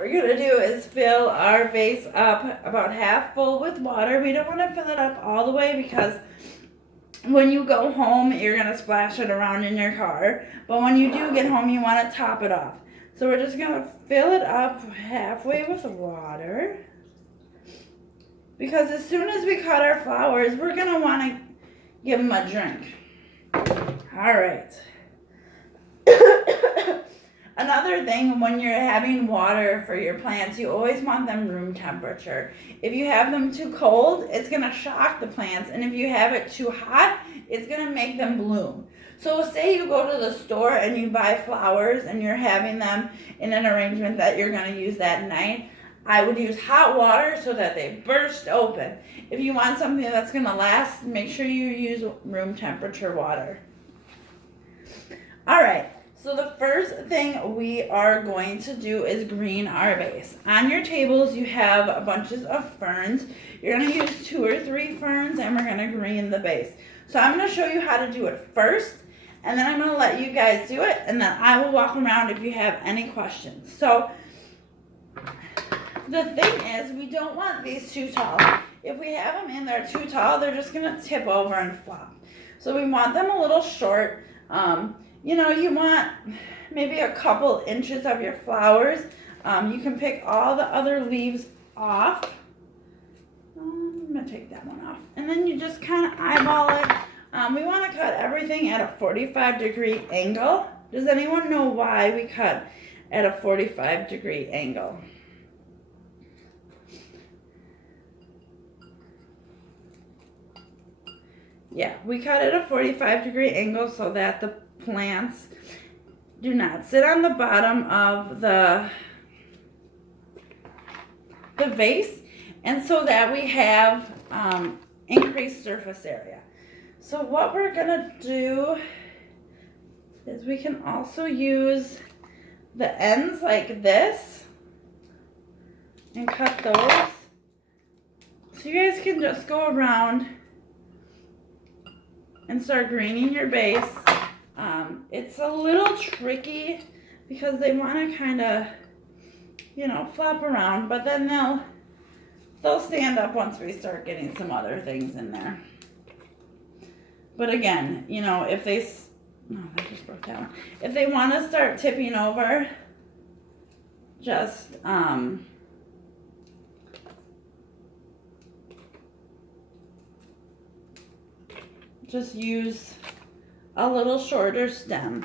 we're going to do is fill our vase up about half full with water. We don't want to fill it up all the way because when you go home, you're going to splash it around in your car. But when you do get home, you want to top it off. So we're just going to fill it up halfway with water. Because as soon as we cut our flowers, we're going to want to give them a drink. All right. Another thing, when you're having water for your plants, you always want them room temperature. If you have them too cold, it's going to shock the plants. And if you have it too hot, it's going to make them bloom. So say you go to the store and you buy flowers and you're having them in an arrangement that you're going to use that night. I would use hot water so that they burst open. If you want something that's going to last, make sure you use room temperature water. All right. So the first thing we are going to do is green our vase. On your tables, you have bunches of ferns. You're going to use 2 or 3 ferns, and we're going to green the vase. So I'm going to show you how to do it first, and then I'm going to let you guys do it, and then I will walk around if you have any questions. So the thing is, we don't want these too tall. If we have them in there too tall, they're just going to tip over and flop. So we want them a little short. You know, you want maybe a couple inches of your flowers. You can pick all the other leaves off. I'm going to take that one off. And then you just kind of eyeball it. We want to cut everything at a 45-degree angle. Does anyone know why we cut at a 45-degree angle? Yeah, we cut at a 45-degree angle so that the plants do not sit on the bottom of the vase, and so that we have increased surface area. So what we're gonna do is we can also use the ends like this and cut those. So you guys can just go around and start greening your base. It's a little tricky because they want to kind of, you know, flop around, but then they'll stand up once we start getting some other things in there. But again, you know, if they, no, I just broke that one. If they want to start tipping over, just use a little shorter stem.